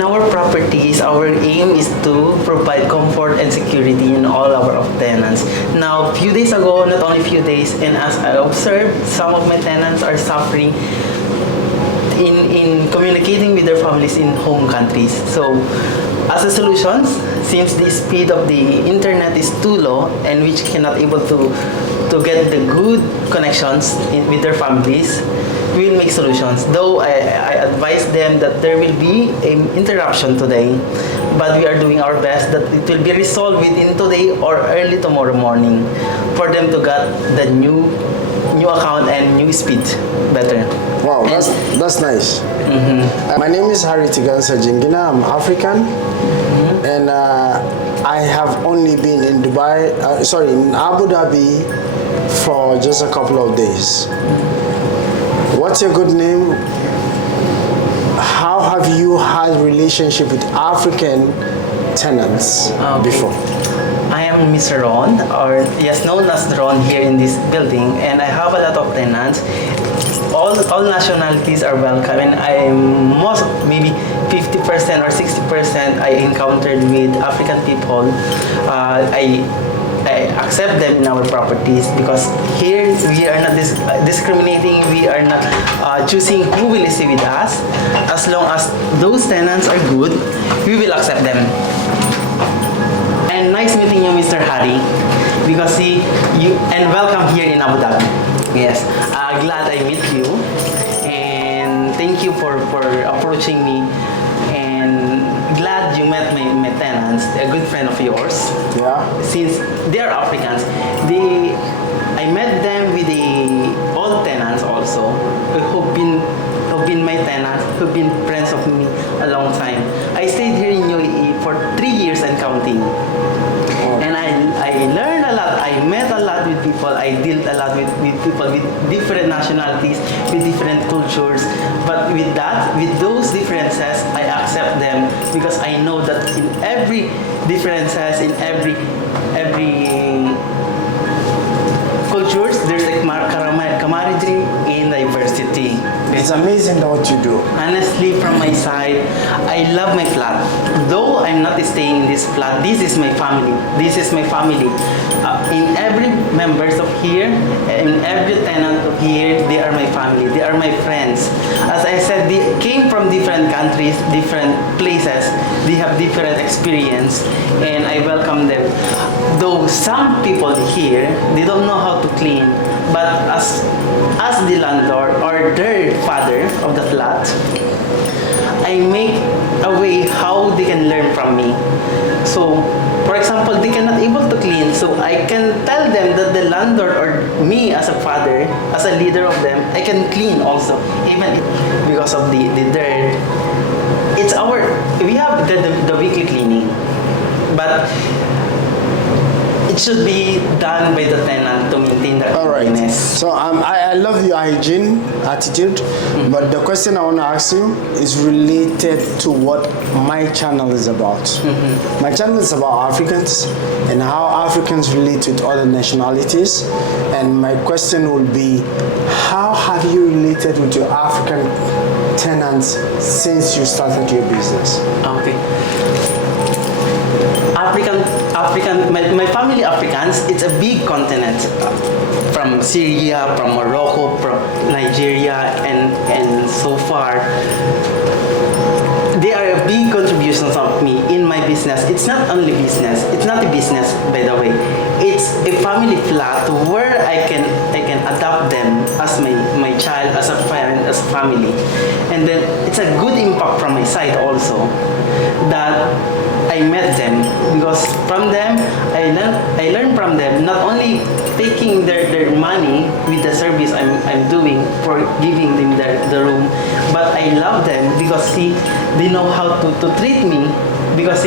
in our properties, our aim is to provide comfort and security in all our tenants. Now, few days ago, not only few days, and as I observed, some of my tenants are suffering in communicating with their families in home countries. So, as a solution, since the speed of the internet is too low and which cannot able to get the good connections with their families, we will make solutions. Though I advise them that there will be an interruption today, but we are doing our best that it will be resolved within today or early tomorrow morning for them to get the new account and new speed better. Wow, that's nice. My name is Harry Tigansa Jingina. I'm African, and I have only been in in Abu Dhabi for just a couple of days. What's your good name? How have you had relationship with African tenants before? I am Mr. Ron, or yes, known as Ron here in this building, and I have a lot of tenants. All nationalities are welcome, and I am maybe 50% or 60% I encountered with African people. I accept them in our properties because here we are not discriminating, we are not choosing who will stay with us. As long as those tenants are good, we will accept them. And nice meeting you, Mr. Harry, because and welcome here in Abu Dhabi. Yes, glad I meet you, and thank you for approaching me, and glad you met my tenants, a good friend of yours. Yeah. Since they are Africans, I met them with the old tenants also, who've been my tenants, who've been friends of me a long time. I stayed here in UAE for 3 years and counting. And I learned a lot, I met a lot with people, I dealt a lot with people with different nationalities, with different cultures. But with those differences, I accept them because I know that in every differences, in every cultures, there's a camaraderie in diversity. It's amazing what you do. Honestly, from my side, I love my flat. Though I'm not staying in this flat, this is my family. This is my family. In every members of here, in every tenant of here, they are my family. They are my friends. As I said, they came from different countries, different places. They have different experience, and I welcome them. Though some people here, they don't know how to clean, but as the landlord or their father of the flat, I make a way how they can learn from me. So, for example, they cannot able to clean, so I can tell them that the landlord or me as a father, as a leader of them, I can clean also, even because of the dirt. We have the weekly cleaning, but it should be done by the tenant to maintain the cleanliness. So I love your hygiene attitude, but the question I want to ask you is related to what my channel is about. My channel is about Africans and how Africans relate with other nationalities. And my question will be, how have you related with your African tenants since you started your business? Okay. My family Africans, it's a big continent. From Syria, from Morocco, from Nigeria, and so far. They are a big contributions of me in my business. It's not only business. It's not a business, by the way. It's a family flat where I can adopt them as my child, as a parent, as a family. And then it's a good impact from my side also that I met them, because from them I learned from them not only taking their money with the service I'm doing for giving them the room, but I love them because they know how to treat me, because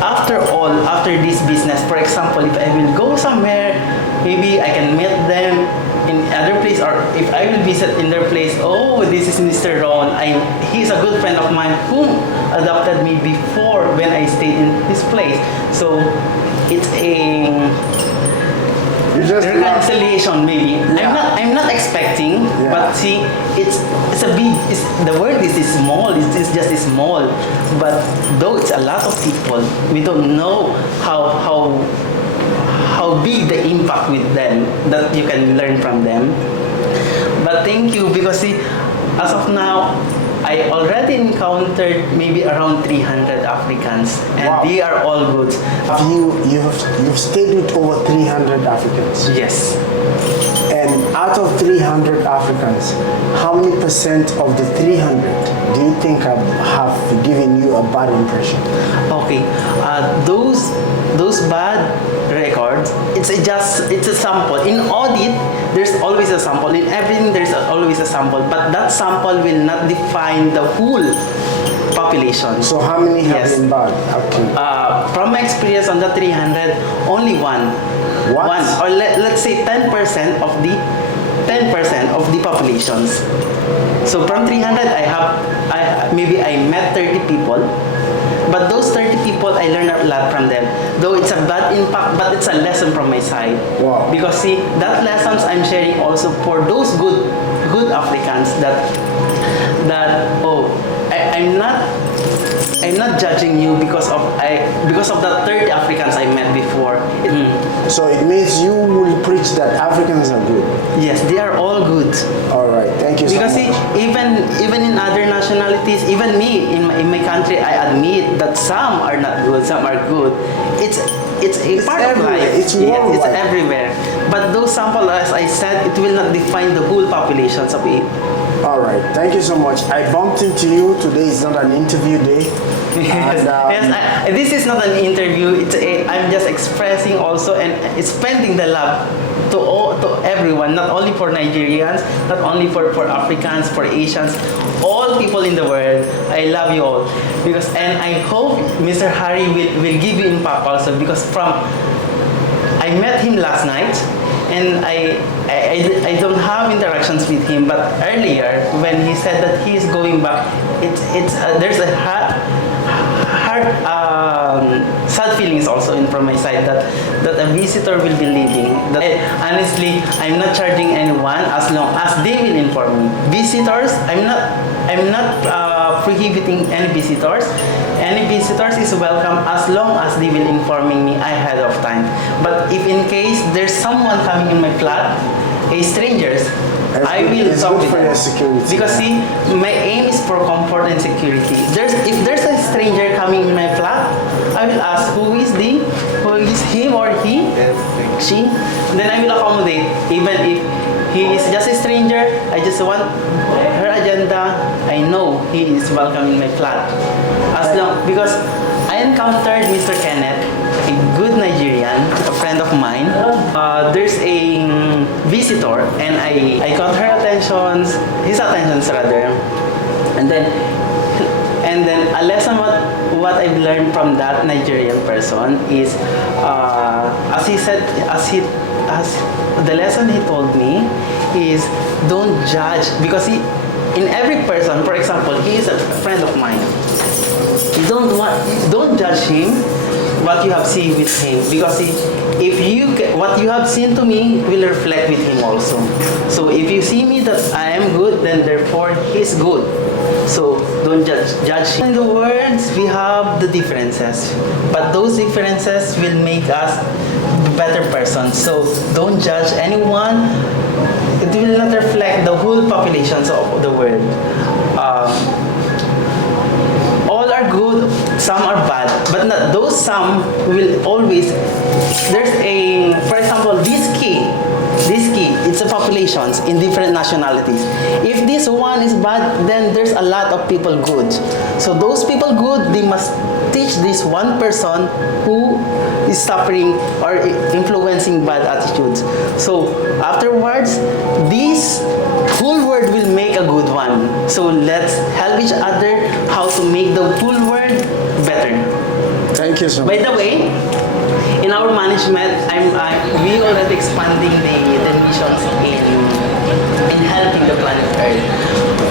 after this business, for example, if I will go somewhere, maybe I can meet them in other place, or if I will visit in their place, oh, this is Mr. Ron, he's a good friend of mine who adopted me before when I stayed in his place. So it's You just love. reconciliation maybe. Yeah. I'm not expecting, Yeah. but see, it's a big. The word is small. It's just small, but though it's a lot of people, we don't know how big the impact with them that you can learn from them. But thank you, because see, as of now, I already encountered maybe around 300 Africans, and Wow. they are all good. You've stayed with over 300 Africans. Yes. And out of 300 Africans, how many percent of the 300 do you think have given you a bad impression? Okay. Those bad records. It's a sample. In audit, there's always a sample. In everything, there's always a sample. But that sample will not define the whole population. So how many have Yes. been bad? Okay. From my experience on the 300, only one. What? One, or let's say 10% of the populations. So from 300, maybe I met 30 people, but those 30 people I learned a lot from them. Though it's a bad impact, but it's a lesson from my side. Wow. Because see, that lessons I'm sharing also for those good Africans I'm not judging you because of the 30 Africans I met before. So it means you will preach that Africans are good. Yes, they are all good. All right, thank you so Because much. see, even in other nationalities, even me in my country, I admit that some are not good, some are good. It's a part of everywhere. life. It's Yes, worldwide. it's everywhere. But those samples, as I said, it will not define the whole populations of it. All right, thank you so much. I bumped into you. Today is not an interview day. Yes, And, this is not an interview. I'm just expressing also and spreading the love to everyone, not only for Nigerians, not only for Africans, for Asians, all people in the world. I love you all, and I hope Mr. Harry will give you impact also, because I met him last night, and I don't have interactions with him, but earlier when he said that he is going back, there's a sad feelings also from my side that a visitor will be leaving. Honestly, I'm not charging anyone as long as they will inform me. Visitors, I'm not prohibiting any visitors. Any visitors is welcome as long as they will informing me ahead of time. But if in case there's someone coming in my flat, strangers, I will it's talk good with for them. your security. Because see, my aim is for comfort and security. If there's a stranger coming in my flat, I will ask who is him or she. Then I will accommodate. Even if he is just a stranger, I just want her agenda. I know he is welcome in my flat. Because I encountered Mr. Kenneth, a good Nigerian, a friend of mine. There's a visitor, and I got his attentions rather, and then a lesson what I've learned from that Nigerian person is, as the lesson he told me is, don't judge, because in every person, for example, he is a friend of mine. Don't judge him what you have seen with him, because what you have seen to me will reflect with him also. So if you see me that I am good, then therefore he's good. So don't judge him. In the words, we have the differences, but those differences will make us better persons. So don't judge anyone. It will not reflect the whole populations of the world. All are good, some are bad, but not those some will always. For example, this key, it's a populations in different nationalities. If this one is bad, then there's a lot of people good. So those people good, they must teach this one person who is suffering or influencing bad attitudes. So afterwards, this whole world will make a good one. So let's help each other how to make the whole world better. Thank you so much. By the way, in our management, we already expanding the missions in helping the planet Earth.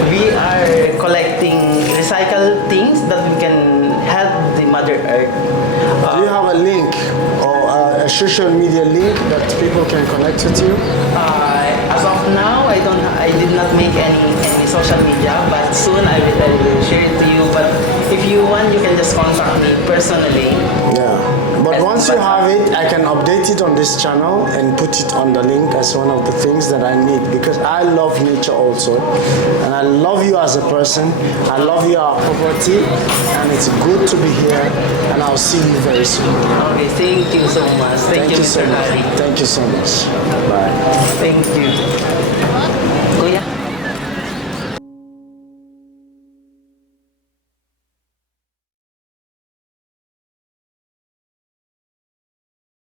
We are collecting recycled things that we can help the Mother Earth. Do you have a link or a social media link that people can connect with you? As of now, I did not make any social media, but soon I will share it to you. But if you want, you can just contact me personally. Yeah. But once you have it, I can update it on this channel and put it on the link as one of the things that I need, because I love nature also, and I love you as a person. I love your property, and it's good to be here. And I'll see you very soon. Okay, thank you so much. Thank you, so Mr. much. Harry. Thank you so much. Bye. Thank you.